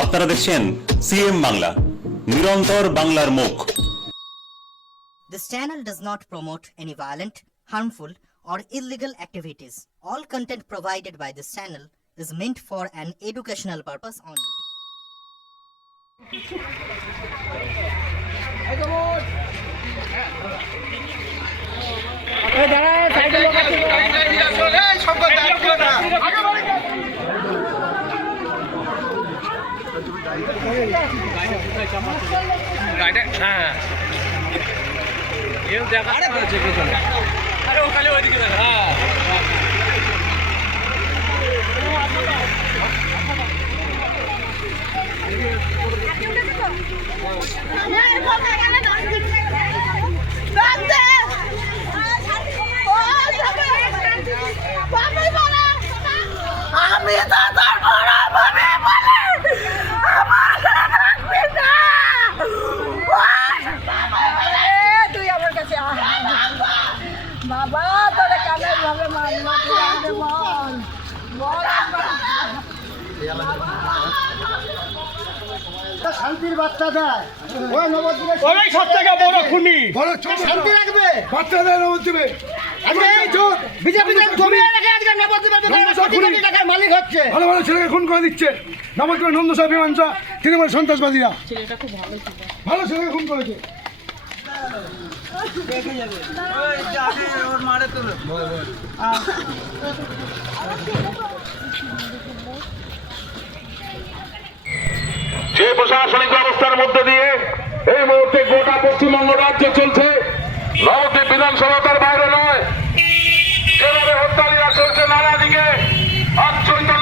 আপনারা দেখছেন সিএম বাংলা, নিরন্তর বাংলার মুখ। This channel does not promote any violent, harmful, or illegal activities. All content provided by this channel is meant for an educational purpose only. আমি দাদার বড় ভাবে বলে আমার রাখবি না। তুই আমার কাছে বাবা তোরা কেন ভাবে মারলো বল শান্তির বার্তা দেয় ওই নবদ্বীপে ওরাই সব থেকে বড় খুনি। শান্তি রাখবে বার্তা দেয় নবদ্বীপে। আজকে এই জোট বিজেপি জমিয়ে রেখে আজকে নবদ্বীপে কোটি টাকার মালিক হচ্ছে। ভালো ভালো ছেলেকে খুন করে দিচ্ছে নবদ্বীপের নন্দসা বিমানসা তৃণমূল সন্ত্রাসবাদীরা। ভালো ছেলেকে খুন করেছে। যে প্রশাসনিক ব্যবস্থার মধ্যে দিয়ে এই মুহূর্তে গোটা পশ্চিমবঙ্গ রাজ্যে চলছে, নবদ্বীপ বিধানসভা তার বাইরে নয়। যেভাবে হত্যালীলা চলছে নানা দিকে, আজ চৈতন্য